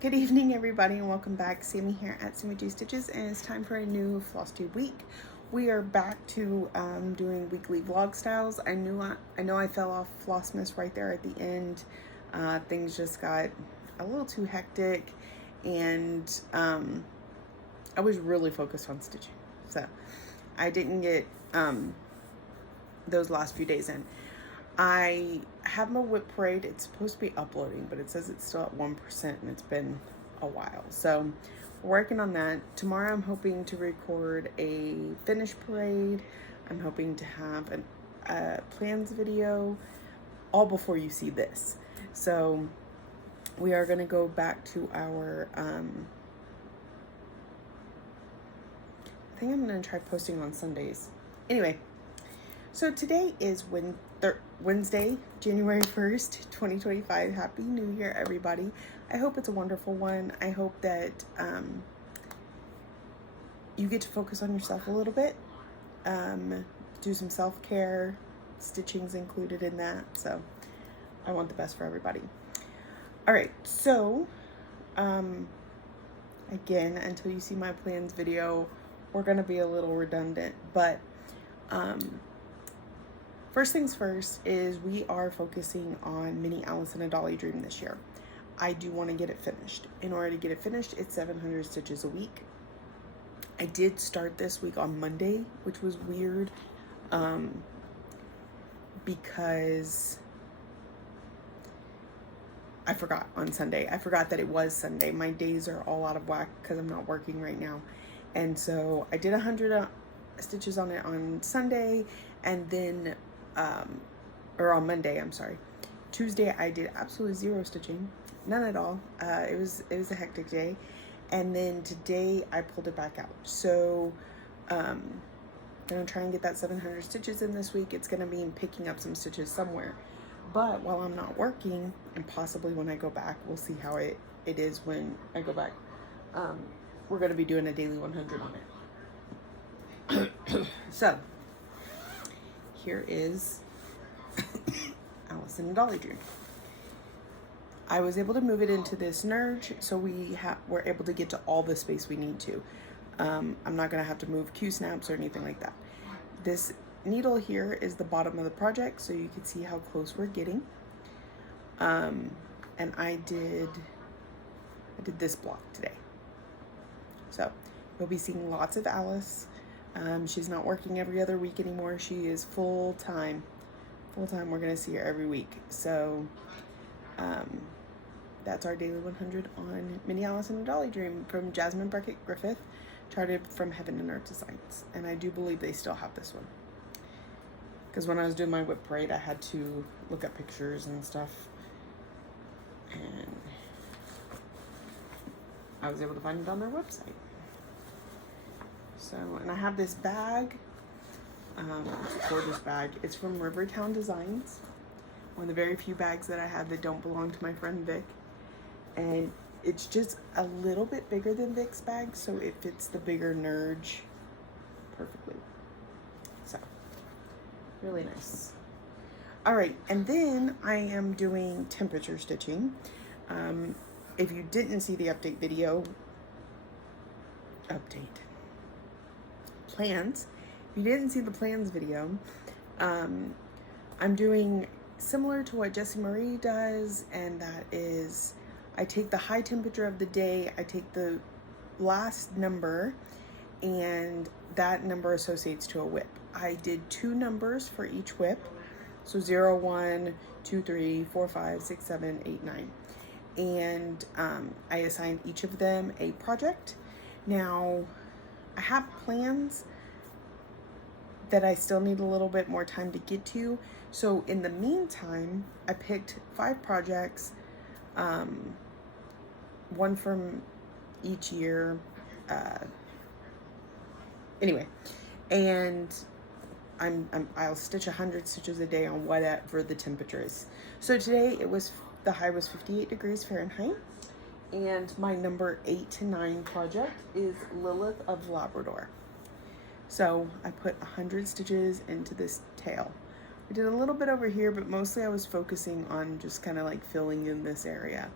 Good evening, everybody, and welcome back. Sammy here at Sammy G Stitches, and it's time for a new Flosstube week. We are back to doing weekly vlog styles. I know I fell off Flossmas right there at the end. Things just got a little too hectic, and I was really focused on stitching, so I didn't get those last few days in. I have my whip parade. It's supposed to be uploading, but it says it's still at 1% and it's been a while. So we're working on that. Tomorrow I'm hoping to record a finish parade. I'm hoping to have a plans video all before you see this. So we are going to go back to our, I think I'm going to try posting on Sundays. Anyway, so today is Wednesday, January 1st, 2025. Happy New Year, everybody. I hope it's a wonderful one. I hope that you get to focus on yourself a little bit. Do some self-care. Stitching's included in that. So I want the best for everybody. All right, so again, until you see my plans video, we're going to be a little redundant, but first things first is we are focusing on Mini Alice in a Dolly Dream this year. I do want to get it finished. In order to get it finished, it's 700 stitches a week. I did start this week on Monday, which was weird because I forgot on Sunday. I forgot that it was Sunday. My days are all out of whack because I'm not working right now. And so I did 100 stitches on it on Sunday, and then or on Monday, I'm sorry. Tuesday I did absolutely zero stitching, none at all. It was a hectic day, and then today I pulled it back out. So gonna try and get that 700 stitches in this week. It's gonna mean picking up some stitches somewhere, but while I'm not working, and possibly when I go back, we'll see how it is when I go back. We're gonna be doing a daily 100 on it. So here is Alice in a Dolly Dream. I was able to move it into this nurge, so we're able to get to all the space we need to. I'm not gonna have to move Q-snaps or anything like that. This needle here is the bottom of the project, so you can see how close we're getting. And I did this block today. So you'll be seeing lots of Alice. She's not working every other week anymore. She is full-time. Full-time, we're gonna see her every week. So that's our daily 100 on Mini Alice in a Dolly Dream from Jasmine Beckett Griffith, charted from Heaven and Earth Designs. And I do believe they still have this one, because when I was doing my whip parade, I had to look up pictures and stuff, and I was able to find it on their website. So, and I have this bag. It's a gorgeous bag. It's from Rivertown Designs. One of the very few bags that I have that don't belong to my friend Vic. And it's just a little bit bigger than Vic's bag, so it fits the bigger nurge perfectly. So, really nice. All right, and then I am doing temperature stitching. If you didn't see the update video, plans. If you didn't see the plans video, I'm doing similar to what Jessie Marie does, and that is I take the high temperature of the day, I take the last number, and that number associates to a whip. I did 2 numbers for each whip, so 0, 1, 2, 3, 4, 5, 6, 7, 8, 9. And I assigned each of them a project. Now, I have plans that I still need a little bit more time to get to. So in the meantime, I picked 5 projects, one from each year. Anyway, and I'll stitch 100 stitches a day on whatever the temperature is. So today the high was 58 degrees Fahrenheit. And my number 8 to 9 project is Lilith of Labrador. So I put 100 stitches into this tail. I did a little bit over here, but mostly I was focusing on just kind of like filling in this area.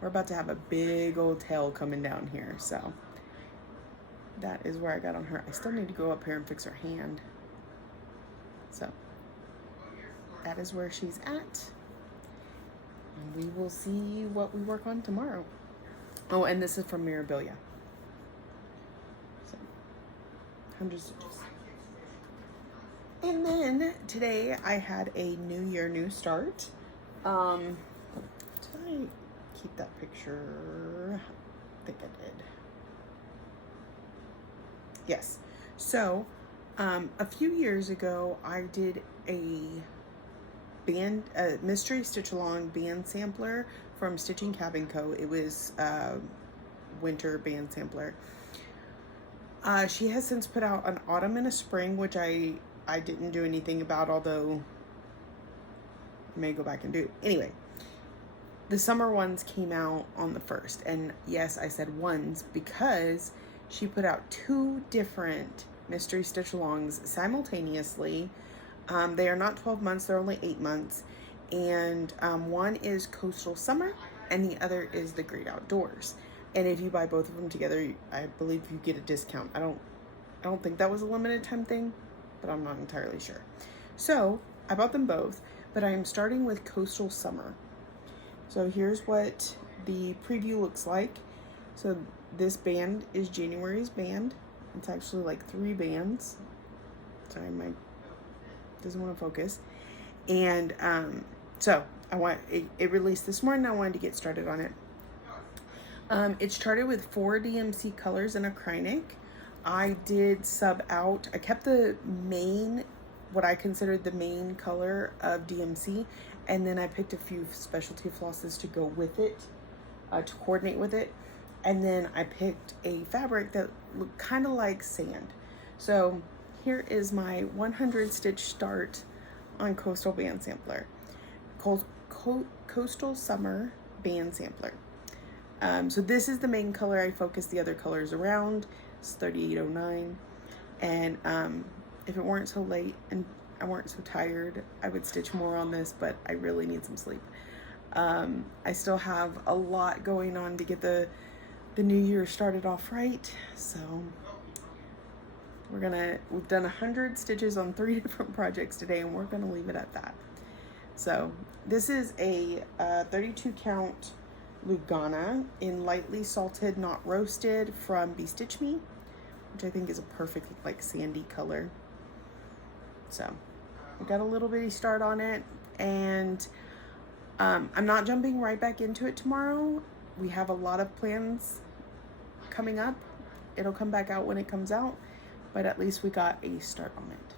we're about to have a big old tail coming down here. So that is where I got on her. I still need to go up here and fix her hand. So that is where she's at. And we will see what we work on tomorrow. Oh, and this is from Mirabilia. So 100 stitches. And then today I had a new year, new start. Did I keep that picture? I think I did. Yes. So, a few years ago, I did a mystery stitch along band sampler from Stitching Cabin Co. It was winter band sampler. She has since put out an autumn and a spring, which I didn't do anything about, although I may go back and do. Anyway, the summer ones came out on the 1st, and yes, I said ones because she put out 2 different mystery stitch alongs simultaneously. They are not 12 months, they're only 8 months. And one is Coastal Summer and the other is The Great Outdoors. And if you buy both of them together, I believe you get a discount. I don't think that was a limited time thing, but I'm not entirely sure. So I bought them both, but I am starting with Coastal Summer. So here's what the preview looks like. So this band is January's band. It's actually like 3 bands. Sorry, my doesn't want to focus. And so it released this morning. I wanted to get started on it. It started with 4 DMC colors and a Krynic. I did sub out. I kept the main, what I considered the main color of DMC, and then I picked a few specialty flosses to go with it, to coordinate with it. And then I picked a fabric that looked kind of like sand. So here is my 100 stitch start on Coastal Band Sampler. Coastal Summer Band Sampler. So this is the main color. I focused the other colors around. It's 3809. And if it weren't so late and I weren't so tired, I would stitch more on this, but I really need some sleep. I still have a lot going on to get the new year started off right. So we've done 100 stitches on 3 different projects today, and we're gonna leave it at that. So this is a 32 count Lugana in lightly salted, not roasted, from Be Stitch Me, which I think is a perfect like sandy color. So I got a little bitty start on it, and I'm not jumping right back into it tomorrow. We have a lot of plans coming up. It'll come back out when it comes out, but at least we got a start on it.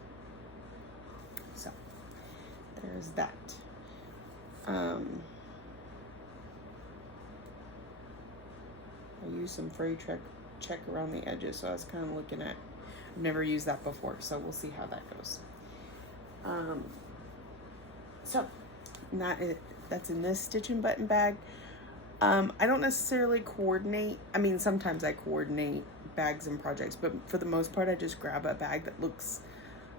So there's that. I used some fray check around the edges, so I was kind of looking at, I've never used that before, so we'll see how that goes. So that's in this stitch and button bag. I don't necessarily coordinate. I mean, sometimes I coordinate bags and projects, but for the most part, I just grab a bag that looks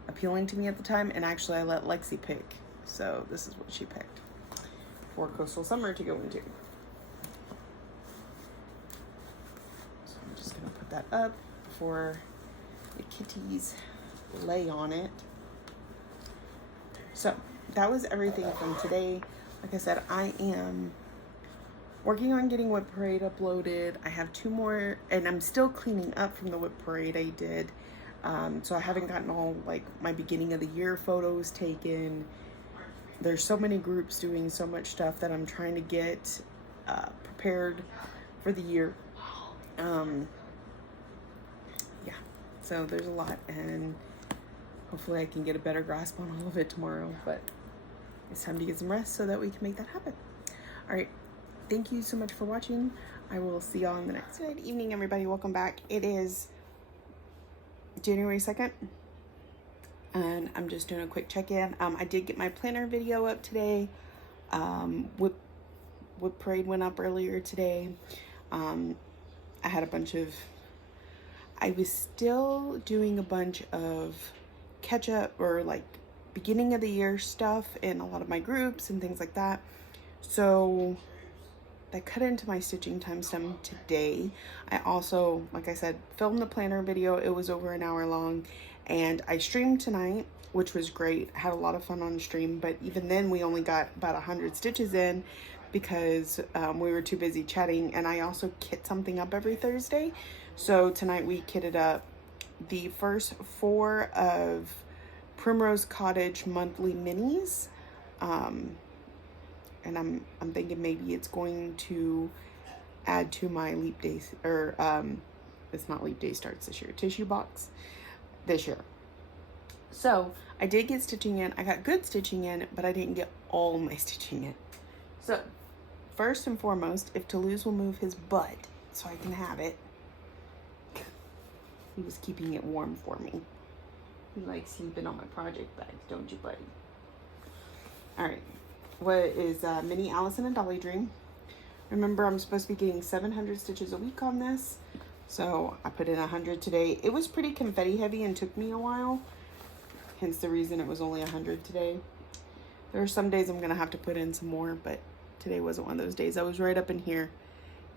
appealing to me at the time. And actually, I let Lexi pick. So this is what she picked for Coastal Summer to go into. So I'm just gonna put that up before the kitties lay on it. So that was everything from today. Like I said, I am working on getting Whip Parade uploaded. I have 2 more, and I'm still cleaning up from the Whip Parade I did. So I haven't gotten all like my beginning of the year photos taken. There's so many groups doing so much stuff that I'm trying to get prepared for the year. Yeah, so there's a lot, and hopefully I can get a better grasp on all of it tomorrow, but it's time to get some rest so that we can make that happen. All right. Thank you so much for watching. I will see y'all in the next. Good evening, everybody. Welcome back. It is January 2nd, and I'm just doing a quick check-in. I did get my planner video up today. Whip Parade went up earlier today. I had a bunch of, I was still doing a bunch of catch-up or like beginning of the year stuff in a lot of my groups and things like that. So that cut into my stitching time some today. I also, like I said, filmed the planner video. It was over an hour long, and I streamed tonight, which was great. I had a lot of fun on stream, but even then we only got about 100 stitches in because we were too busy chatting. And I also kit something up every Thursday. So tonight we kitted up the first 4 of Primrose Cottage monthly minis. And I'm thinking maybe it's going to add to my Leap Day, or it's not Leap Day starts this year, tissue box this year. So I did get stitching in. I got good stitching in, but I didn't get all my stitching in. So first and foremost, if Toulouse will move his butt so I can have it. He was keeping it warm for me. He likes sleeping on my project bags, don't you, buddy? All right. What is Mini Alice in a Dolly Dream? Remember, I'm supposed to be getting 700 stitches a week on this. So I put in 100 today. It was pretty confetti heavy and took me a while. Hence the reason it was only 100 today. There are some days I'm going to have to put in some more, but today wasn't one of those days. I was right up in here.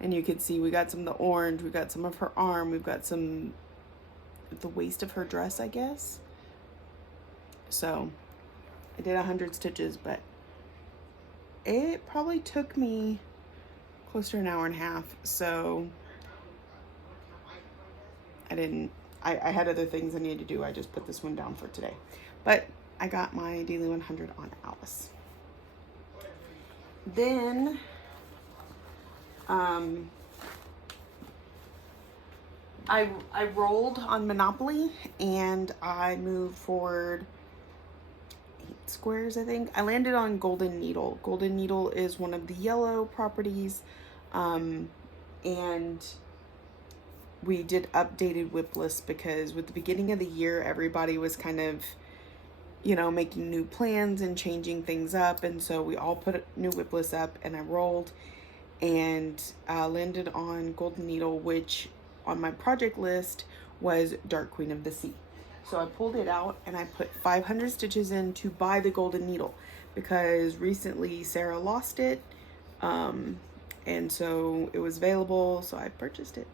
And you can see we got some of the orange. We got some of her arm. We've got some the waist of her dress, I guess. So I did 100 stitches, but it probably took me close to an hour and a half. So I had other things I needed to do. I just put this one down for today. But I got my daily 100 on Alice. Then I rolled on Monopoly and I moved forward 8 squares, I think. I landed on Golden Needle. Golden Needle is one of the yellow properties, and we did updated whip lists because with the beginning of the year, everybody was kind of, you know, making new plans and changing things up, and so we all put new whip lists up, and I rolled and landed on Golden Needle, which on my project list was Dark Queen of the Sea. So I pulled it out and I put 500 stitches in to buy the Golden Needle because recently Sarah lost it, and so it was available, so I purchased it.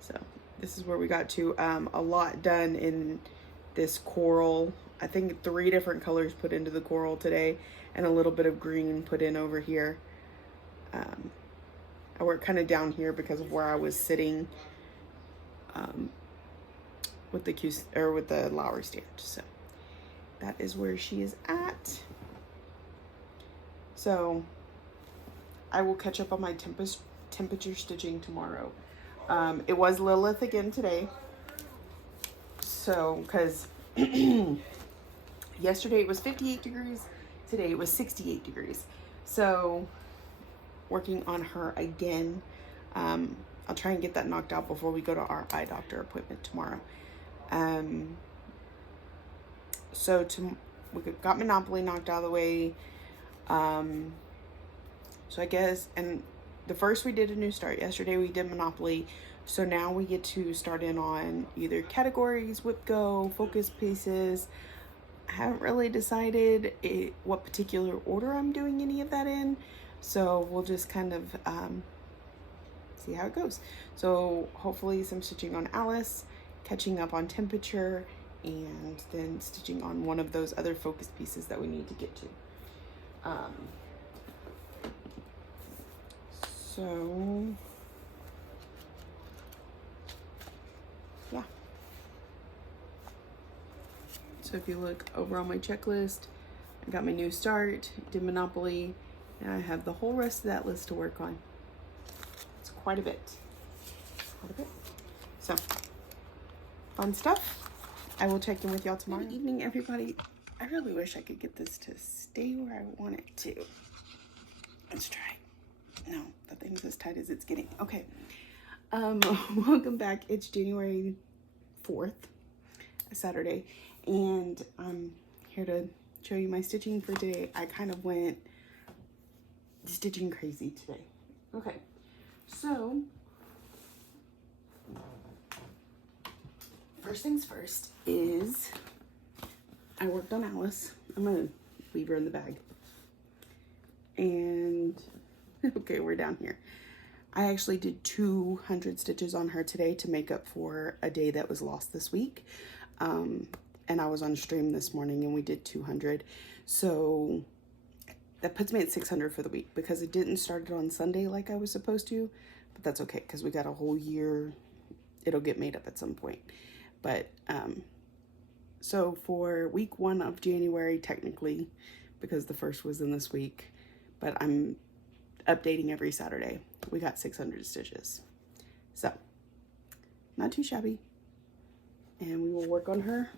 So this is where we got to. A lot done in this coral. I think 3 different colors put into the coral today and a little bit of green put in over here. I work kind of down here because of where I was sitting with the Lowry stand. So that is where she is at. So I will catch up on my temperature stitching tomorrow. It was Lilith again today. So, because yesterday it was 58 degrees, today it was 68 degrees. So working on her again. I'll try and get that knocked out before we go to our eye doctor appointment tomorrow. So we got Monopoly knocked out of the way. So I guess, and the first we did a new start. Yesterday we did Monopoly. So now we get to start in on either categories, whip go, focus pieces. I haven't really decided what particular order I'm doing any of that in. So we'll just kind of see how it goes. So hopefully some stitching on Alice, catching up on temperature, and then stitching on one of those other focus pieces that we need to get to. So yeah. So if you look over on my checklist, I got my new start, did Monopoly, and I have the whole rest of that list to work on. It's quite a bit. So, fun stuff. I will check in with y'all tomorrow. Good evening, everybody. I really wish I could get this to stay where I want it to. Let's try. No, that thing's as tight as it's getting. Okay. Welcome back. It's January 4th, a Saturday, and I'm here to show you my stitching for today. I kind of went stitching crazy today. Okay, so first things first is I worked on Alice. I'm gonna leave her in the bag. And Okay, we're down here. I actually did 200 stitches on her today to make up for a day that was lost this week. And I was on stream this morning and we did 200. So that puts me at 600 for the week because it didn't start it on Sunday like I was supposed to, but that's okay because we got a whole year. It'll get made up at some point. But so for week 1 of January, technically, because the first was in this week, but I'm updating every Saturday, we got 600 stitches. So not too shabby. And we will work on her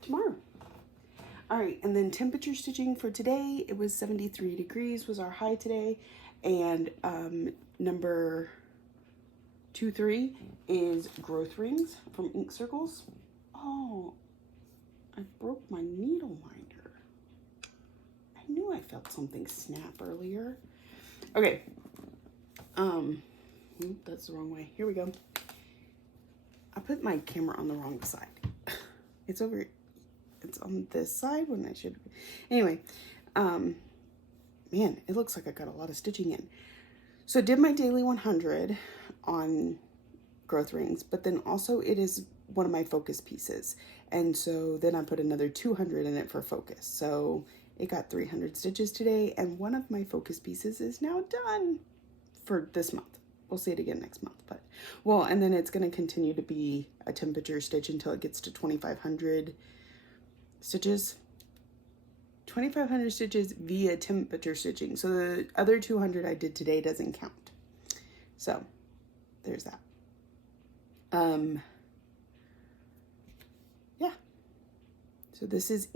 tomorrow. All right, and then temperature stitching for today, it was 73 degrees was our high today. And number 2-3 is growth rings from Ink Circles. Oh, I broke my needle minder. I knew I felt something snap earlier. Okay, that's the wrong way. Here we go. I put my camera on the wrong side. It's over, it's on this side when I should. Anyway, man, it looks like I got a lot of stitching in. So I did my daily 100 on growth rings, but then also it is one of my focus pieces. And so then I put another 200 in it for focus. So it got 300 stitches today, and one of my focus pieces is now done for this month. We'll see it again next month, but well, and then it's going to continue to be a temperature stitch until it gets to 2,500 stitches. 2,500 stitches via temperature stitching. So the other 200 I did today doesn't count. So there's that. Yeah. So this is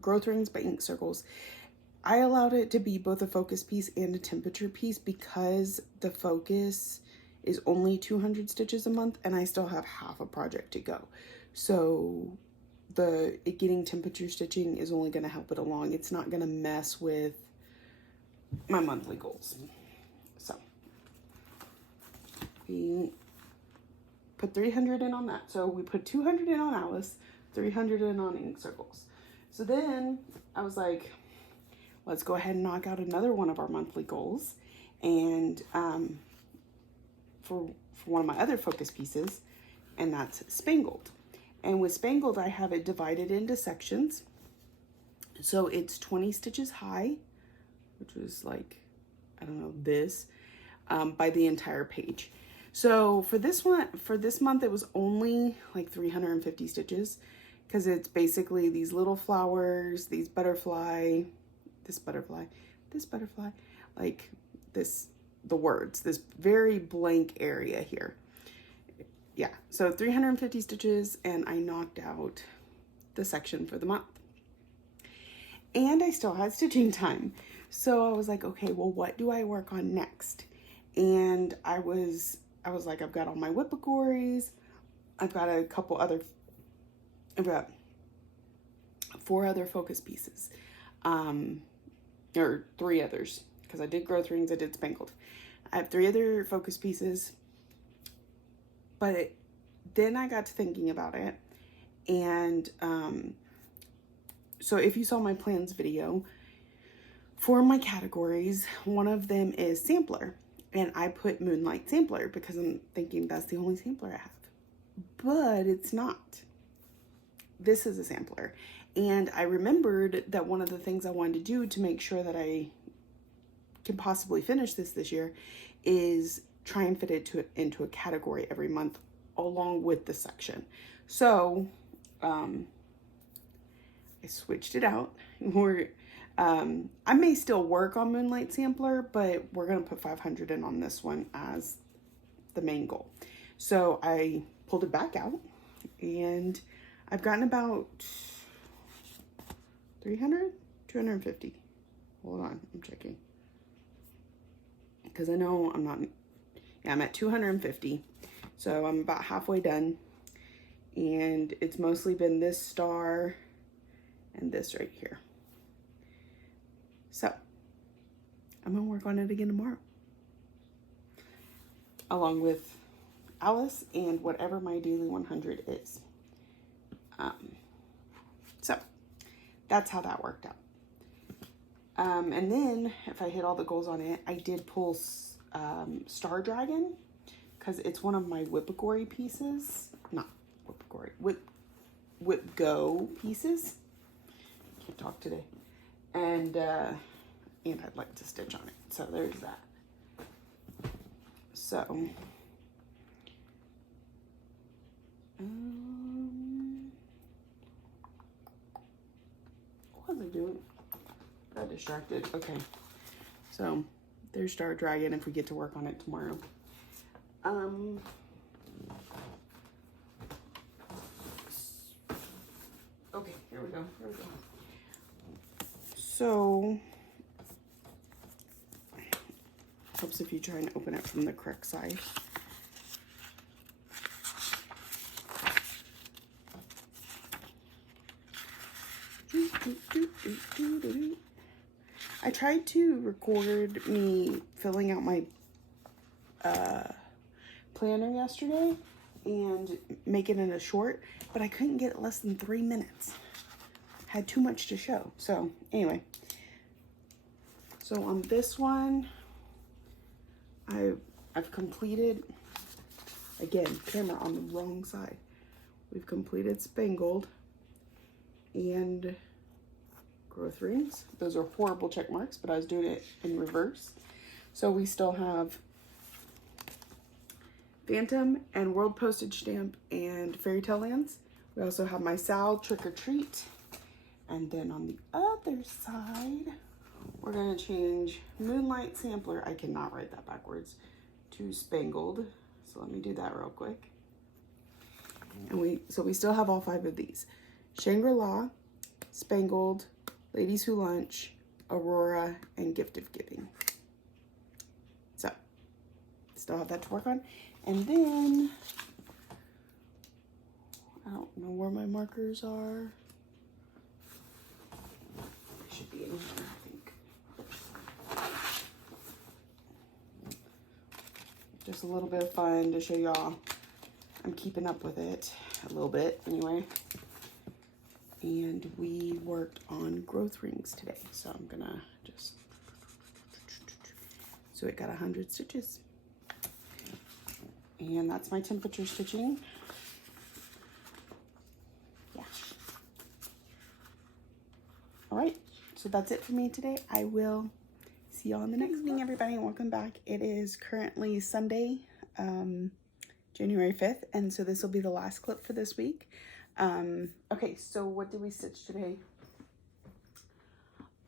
Growth Rings by Ink Circles. I allowed it to be both a focus piece and a temperature piece because the focus is only 200 stitches a month and I still have half a project to go. So it getting temperature stitching is only going to help it along. It's not going to mess with my monthly goals. So we put 300 in on that. So we put 200 in on Alice, 300 in on Ink Circles. So then I was like, let's go ahead and knock out another one of our monthly goals. And for one of my other focus pieces, and that's Spangled. And with Spangled, I have it divided into sections. So it's 20 stitches high, which was like, I don't know, this, by the entire page. So for this one, for this month, it was only like 350 stitches because it's basically these little flowers, these butterfly, this butterfly, like this, the words, this very blank area here. Yeah, so 350 stitches, and I knocked out the section for the month. And I still had stitching time. So I was like, okay, well, what do I work on next? And I was like, I've got all my whippogories. I've got a couple other, I've got 4 other focus pieces. Or 3 others, because I did growth rings, I did Spangled. I have 3 other focus pieces. But then I got to thinking about it, and so if you saw my plans video, for my categories, one of them is sampler, and I put Moonlight Sampler because I'm thinking that's the only sampler I have, but it's not. This is a sampler, and I remembered that one of the things I wanted to do to make sure that I can possibly finish this year is try and fit it into a category every month along with the section. So I switched it out. I may still work on Moonlight Sampler, but we're gonna put 500 in on this one as the main goal. So I pulled it back out, and I've gotten about 300, 250. Hold on, I'm checking. Because I know I'm not, yeah, I'm at 250. So I'm about halfway done. And it's mostly been this star and this right here. So I'm gonna work on it again tomorrow, along with Alice and whatever my daily 100 is. So that's how that worked out. And then if I hit all the goals on it, I did pull Star Dragon because it's one of my Whipagori pieces. Not Whipagori, Whip Go pieces. Can't talk today. And I'd like to stitch on it. So there's that. So, what was I doing? Got distracted. Okay. So there's Star Dragon if we get to work on it tomorrow. Okay, here we go. So, helps if you try and open it from the correct side. I tried to record me filling out my planner yesterday and make it in a short, but I couldn't get it less than 3 minutes. Had too much to show. So anyway, so on this one, I've completed, again, camera on the wrong side. We've completed Spangled and growth rings. Those are horrible check marks, but I was doing it in reverse. So we still have Phantom and World Postage Stamp and Fairy Tale Lands. We also have my Sal Trick or Treat. And then on the other side, we're gonna change Moonlight Sampler. I cannot write that backwards, to Spangled. So let me do that real quick. And we still have all 5 of these. Shangri-La, Spangled, Ladies Who Lunch, Aurora, and Gift of Giving. So, still have that to work on. And then, I don't know where my markers are. They should be in here, I think. Just a little bit of fun to show y'all I'm keeping up with it a little bit anyway. And we worked on growth rings today. So I'm gonna just, so it got 100 stitches. And that's my temperature stitching. Yeah. All right, so that's it for me today. I will see you on the next evening, everybody, and welcome back. It is currently Sunday, January 5th, and so this will be the last clip for this week. Okay, so what did we stitch today?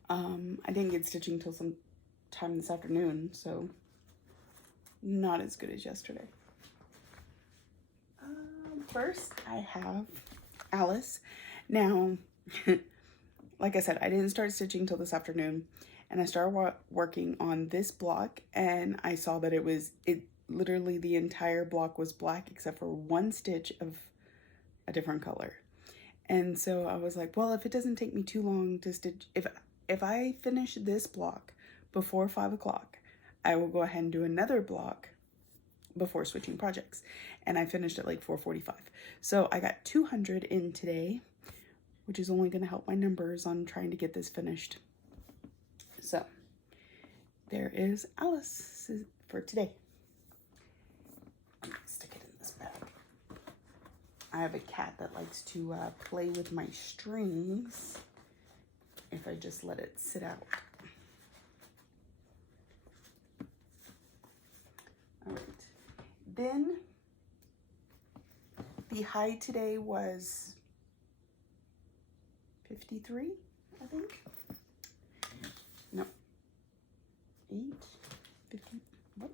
I didn't get stitching till some time this afternoon, so not as good as yesterday. First, I have Alice. Now, like I said, I didn't start stitching till this afternoon, and I started working on this block, and I saw that it literally the entire block was black except for 1 stitch of a different color. And so I was like, well, if it doesn't take me too long to stitch, if I finish this block before 5 o'clock, I will go ahead and do another block before switching projects. And I finished at like 4:45. So I got 200 in today, which is only going to help my numbers on trying to get this finished. So there is Alice for today. I'm gonna stick it in this bag. I have a cat that likes to play with my strings if I just let it sit out. All right. Then the high today was 53, I think. No. 8, 50, what?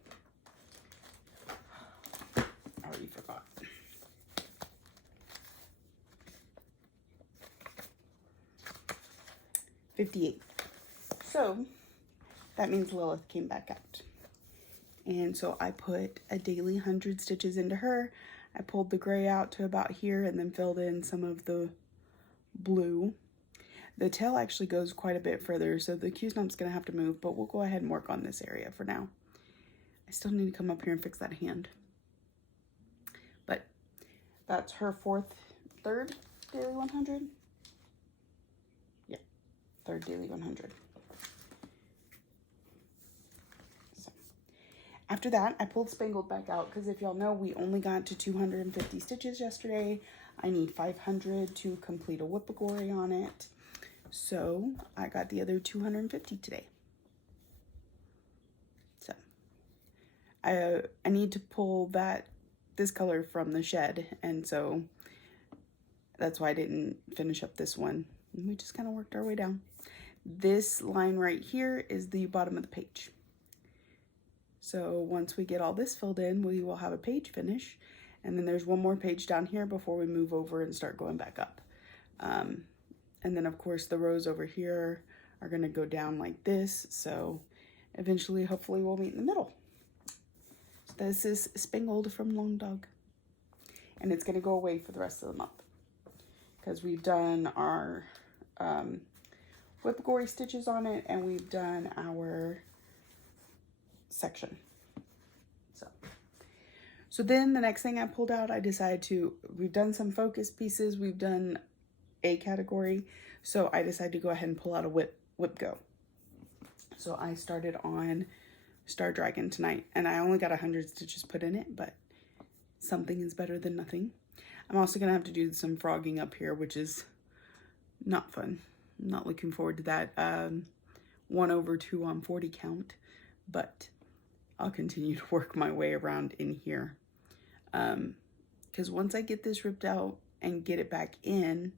I already forgot. $58. So that means Lilith came back out. And so I put a daily 100 stitches into her. I pulled the gray out to about here and then filled in some of the blue. The tail actually goes quite a bit further, so the Q-snap's gonna have to move, but we'll go ahead and work on this area for now. I still need to come up here and fix that hand. But that's her third daily 100. Yeah, third daily 100. After that, I pulled Spangled back out because if y'all know, we only got to 250 stitches yesterday. I need 500 to complete a whippogory on it. So I got the other 250 today. So I need to pull this color from the shed, and so that's why I didn't finish up this one. And we just kind of worked our way down. This line right here is the bottom of the page. So once we get all this filled in, we will have a page finish. And then there's one more page down here before we move over and start going back up. And then of course the rows over here are gonna go down like this. So eventually, hopefully we'll meet in the middle. So this is Spangled from Long Dog. And it's gonna go away for the rest of the month, because we've done our whippogory stitches on it, and we've done our section. So then the next thing I pulled out, I decided we've done some focus pieces, we've done a category, so I decided to go ahead and pull out a whip go. So I started on Star Dragon tonight, and I only got 100 stitches put in it, but something is better than nothing. I'm also gonna have to do some frogging up here, which is not fun. I'm not looking forward to that 1/2 on 40 count, but I'll continue to work my way around in here. Because once I get this ripped out and get it back in,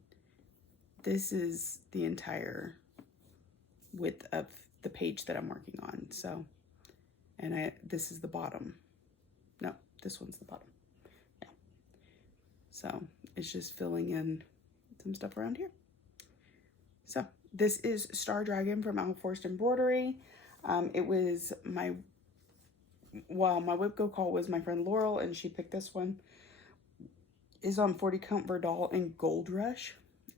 this is the entire width of the page that I'm working on. So, and this is the bottom. No, this one's the bottom. Yeah. So it's just filling in some stuff around here. So this is Star Dragon from Owl Forest Embroidery. It was my whip go call was my friend Laurel, and she picked this one. Is on 40 count Verdal and Gold Rush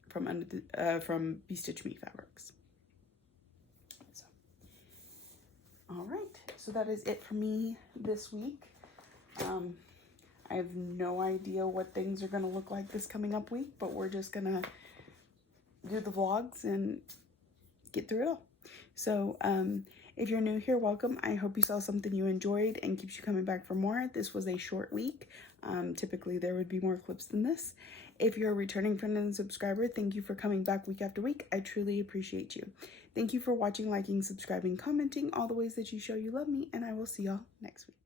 from Be Stitch Me Fabrics. So, all right, so that is it for me this week. I have no idea what things are going to look like this coming up week, but we're just gonna do the vlogs and get through it all. So if you're new here, welcome. I hope you saw something you enjoyed and keeps you coming back for more. This was a short week. Typically there would be more clips than this. If you're a returning friend and subscriber, thank you for coming back week after week. I truly appreciate you. Thank you for watching, liking, subscribing, commenting, all the ways that you show you love me, and I will see y'all next week.